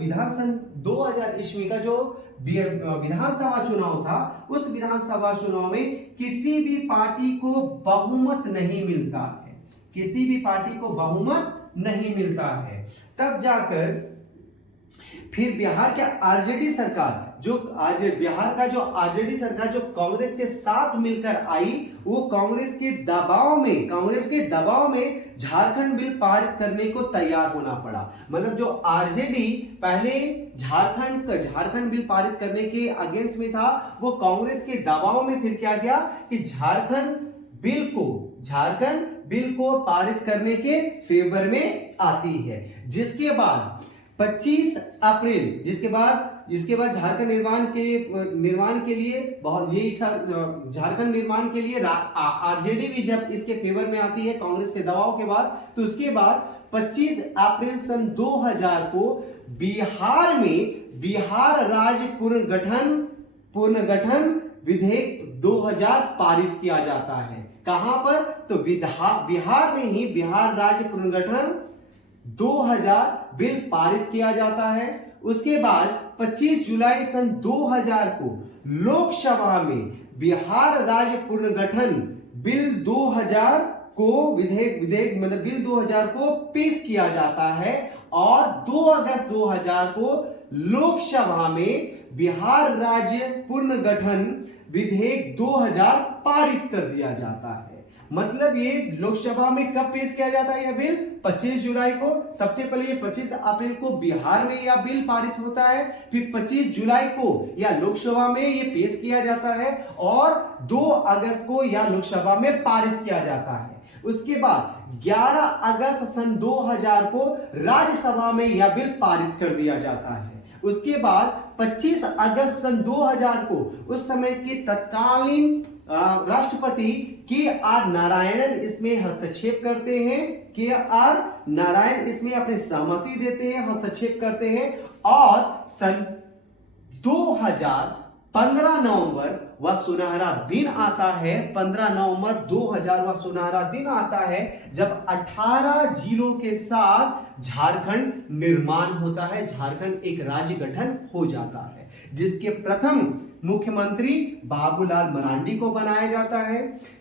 2000 ईस्वी का जो विधानसभा चुनाव था, उस विधानसभा चुनाव में किसी भी पार्टी को बहुमत नहीं मिलता है, किसी भी पार्टी को बहुमत नहीं मिलता है। तब जाकर फिर बिहार के आरजेडी सरकार, जो आज बिहार का जो आरजेडी सरकार जो कांग्रेस के साथ मिलकर आई, वो कांग्रेस के दबाव में झारखंड बिल पारित करने को तैयार होना पड़ा। मतलब जो आरजेडी पहले झारखंड बिल पारित करने के अगेंस्ट में था, वो कांग्रेस के दबाव में फिर क्या किया कि झारखंड बिल को पारित करने के फेवर में आती है। जिसके बाद 25 अप्रैल इसके बाद झारखंड निर्माण के लिए बहुत यही सब झारखंड निर्माण के लिए आरजेडी भी जब इसके फेवर में आती है कांग्रेस के दबाव के बाद, तो उसके बाद 25 अप्रैल सन 2000 को बिहार में बिहार राज्य पुनर्गठन विधेयक 2000 पारित किया जाता है। कहां पर? तो बिहार में ही बिहार राज्य पुनर्गठन 2000 बिल पारित किया जाता है। उसके बाद 25 जुलाई सन 2000 को लोकसभा में बिहार राज्य पुनर्गठन बिल 2000 को विधेयक मतलब बिल 2000 को पेश किया जाता है, और 2 अगस्त 2000 को लोकसभा में बिहार राज्य पुनर्गठन विधेयक 2000 पारित कर दिया जाता है। मतलब ये लोकसभा में कब पेश किया जाता है यह बिल? 25 जुलाई को। सबसे पहले ये 25 अप्रैल को बिहार में यह बिल पारित होता है, फिर 25 जुलाई को यह लोकसभा में ये पेश किया जाता है, और 2 अगस्त को यह लोकसभा में पारित किया जाता है। उसके बाद 11 अगस्त सन 2000 को राज्यसभा में यह बिल पारित कर दिया जाता है। उसके बाद 25 अगस्त सन 2000 को उस समय के तत्कालीन राष्ट्रपति के.आर. नारायणन इसमें हस्तक्षेप करते हैं। के.आर. नारायण इसमें अपनी सहमति देते हैं, हस्तक्षेप करते हैं, और सन 15 नवंबर वह सुनहरा दिन आता है, 15 नवंबर 2000 वह सुनहरा दिन आता है जब 18 जिलों के साथ झारखंड निर्माण होता है, झारखंड एक राज्य गठन हो जाता है, जिसके प्रथम मुख्यमंत्री बाबूलाल मरांडी को बनाया जाता है।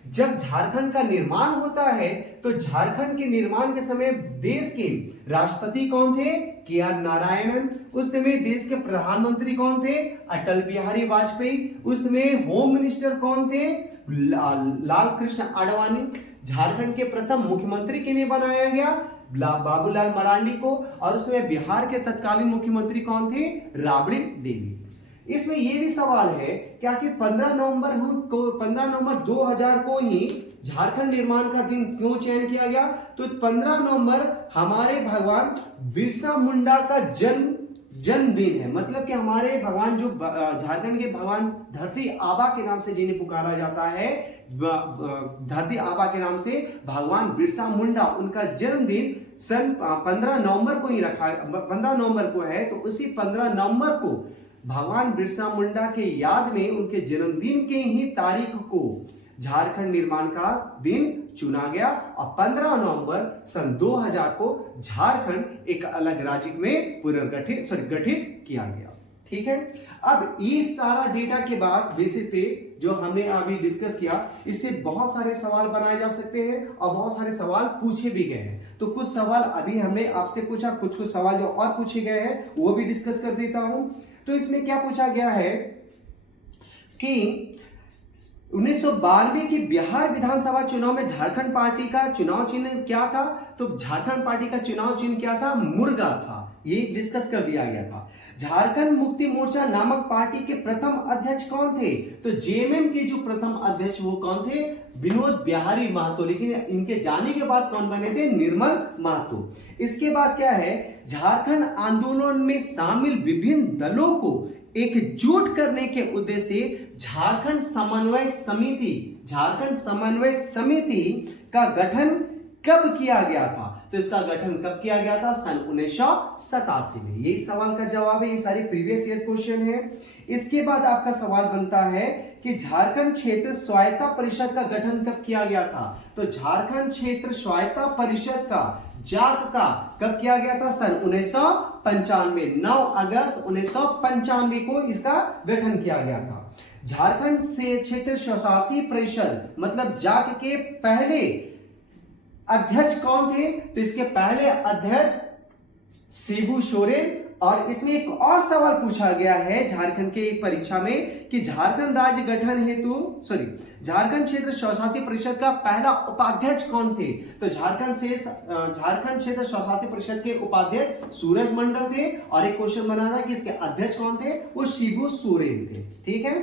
जब झारखंड का निर्माण होता है तो झारखंड के निर्माण के समय देश के राष्ट्रपति कौन थे? के.आर. नारायणन। उस समय देश के प्रधानमंत्री कौन थे? अटल बिहारी वाजपेयी। उसमें होम मिनिस्टर कौन थे? लाल कृष्ण आडवाणी। झारखंड के प्रथम मुख्यमंत्री किन्हें बनाया गया? बाबूलाल मरांडी को। और उसमें बिहार के तत्कालीन मुख्यमंत्री कौन थे? राबड़ी देवी। इसमें यह भी सवाल है कि आखिर 15 नवंबर 2000 को ही झारखंड निर्माण का दिन क्यों चयन किया गया? तो 15 नवंबर हमारे भगवान बिरसा मुंडा का जन्मदिन है। मतलब कि हमारे भगवान जो झारखंड के भगवान धरती आबा के नाम से जिन्हें पुकारा जाता है, धरती आबा के नाम से भगवान बिरसा मुंडा, उनका जन्मदिन सन 15 नवंबर को ही रखा, 15 नवंबर को है। तो उसी 15 नवंबर को भगवान बिरसा मुंडा के याद में उनके जन्मदिन के ही तारीख को झारखंड निर्माण का दिन चुना गया और 15 नवंबर सन 2000 को झारखंड एक अलग राज्य में गठित किया गया। ठीक है। अब इस सारा डेटा के बाद बेसिस पे जो हमने अभी डिस्कस किया, इससे बहुत सारे सवाल बनाए जा सकते हैं और बहुत सारे सवाल पूछे भी गए हैं। तो कुछ सवाल अभी हमने आपसे पूछा, कुछ सवाल जो और पूछे गए हैं वो भी डिस्कस कर देता हूं। तो इसमें क्या पूछा गया है कि 1992 की बिहार विधानसभा चुनाव में झारखंड पार्टी का चुनाव चिन्ह क्या था? तो झारखंड पार्टी का चुनाव चिन्ह क्या था? मुर्गा था। ये डिस्कस कर दिया गया था। झारखंड मुक्ति मोर्चा नामक पार्टी के प्रथम अध्यक्ष कौन थे? तो जेएमएम के जो प्रथम अध्यक्ष वो कौन थे? विनोद बिहारी महतो। लेकिन इनके जाने के बाद कौन बने थे? निर्मल महतो। इसके बाद क्या है? झारखंड आंदोलन में शामिल विभिन्न दलों को एकजुट करने के उद्देश्य से झारखंड समन्वय समिति का गठन कब किया गया था? तो इसका गठन कब किया गया था? सन 1987 में। ये सवाल का जवाब है। ये सारे प्रीवियस ईयर क्वेश्चन है। इसके बाद आपका सवाल बनता है कि झारखंड क्षेत्र स्वायत्ता परिषद का गठन कब किया गया था? तो झारखंड क्षेत्र स्वायत्ता परिषद का जाक का कब किया गया था? सन 1995। 9 अगस्त 1995 को इसका गठन किया गया था। झारखंड से क्षेत्र स्वशासी परिषद मतलब जाक के पहले अध्यक्ष कौन थे? तो इसके पहले अध्यक्ष शिबू सोरेन। और इसमें एक और सवाल पूछा गया है झारखंड के परीक्षा में कि झारखंड राज्य गठन हेतु झारखंड क्षेत्र स्वशासी परिषद का पहला उपाध्यक्ष कौन थे? तो झारखंड क्षेत्र स्वशासी परिषद के उपाध्यक्ष सूरज मंडल थे। और एक क्वेश्चन बना था कि इसके अध्यक्ष कौन थे? वो शिबू सोरेन थे। ठीक है।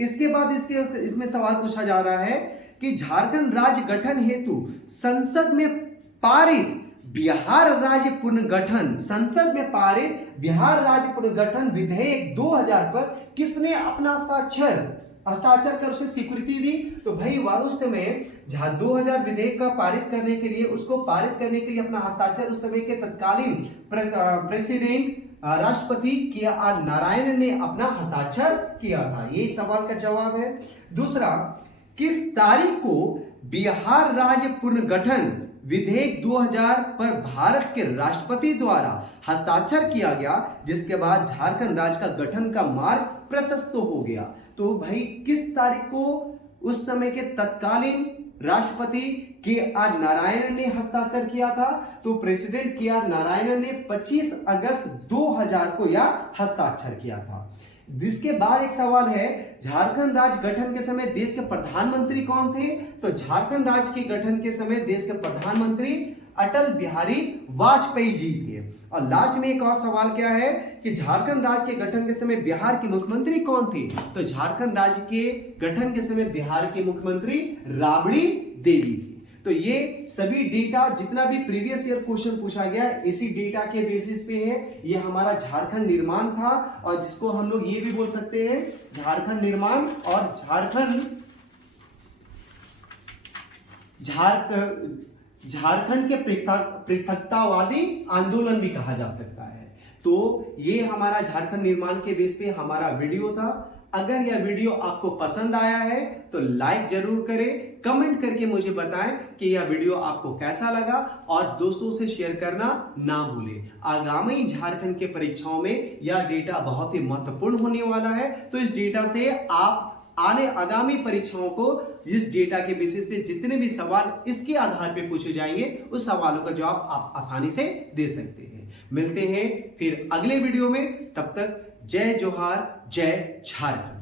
इसके बाद इसमें सवाल पूछा जा रहा है कि झारखंड राज्य गठन हेतु संसद में पारित बिहार राज्य पुनर्गठन विधेयक 2000 पर किसने अपना हस्ताक्षर कर उसे स्वीकृति दी? तो भाई उस समय 2000 विधेयक का पारित करने के लिए अपना हस्ताक्षर उस समय के तत्कालीन प्रेसिडेंट राष्ट्रपति के.आर. नारायण ने अपना हस्ताक्षर किया था। ये सवाल का जवाब है। दूसरा, किस तारीख को बिहार राज्य पुनर्गठन विधेयक 2000 पर भारत के राष्ट्रपति द्वारा हस्ताक्षर किया गया, जिसके बाद झारखंड राज्य का गठन का मार्ग प्रशस्त हो गया? तो भाई किस तारीख को उस समय के तत्कालीन राष्ट्रपति के.आर. नारायण ने हस्ताक्षर किया था? तो प्रेसिडेंट के.आर. नारायण ने 25 अगस्त 2000 को यह हस्ताक्षर किया था। जिसके बाद एक सवाल है, झारखंड राज्य गठन के समय देश के प्रधानमंत्री कौन थे? तो झारखंड राज्य के गठन के समय देश के प्रधानमंत्री अटल बिहारी वाजपेयी जी थे। और लास्ट में एक और सवाल क्या है कि झारखंड राज्य के गठन के समय बिहार के मुख्यमंत्री कौन थे? तो झारखंड राज्य के गठन के समय बिहार के मुख्यमंत्री राबड़ी देवी थी। तो ये सभी डेटा जितना भी प्रीवियस ईयर क्वेश्चन पूछा गया इसी डेटा के बेसिस पे है। ये हमारा झारखंड निर्माण था और जिसको हम लोग ये भी बोल सकते हैं झारखंड निर्माण और झारखंड के पृथकतावादी आंदोलन भी कहा जा सकता है। तो ये हमारा झारखंड निर्माण के बेस पे हमारा वीडियो था। अगर यह वीडियो आपको पसंद आया है तो लाइक जरूर करें, कमेंट करके मुझे बताएं कि यह वीडियो आपको कैसा लगा और दोस्तों से शेयर करना ना भूलें। आगामी झारखंड के परीक्षाओं में यह डेटा बहुत ही महत्वपूर्ण होने वाला है, तो इस डेटा से आप आगामी परीक्षाओं को इस डेटा के बेसिस पे जितने भी सवाल इसके आधार पे पूछे जाएंगे उस सवालों का जवाब आप आसानी से दे सकते हैं। मिलते हैं फिर अगले वीडियो में, तब तक जय जोहार, जय झारखंड।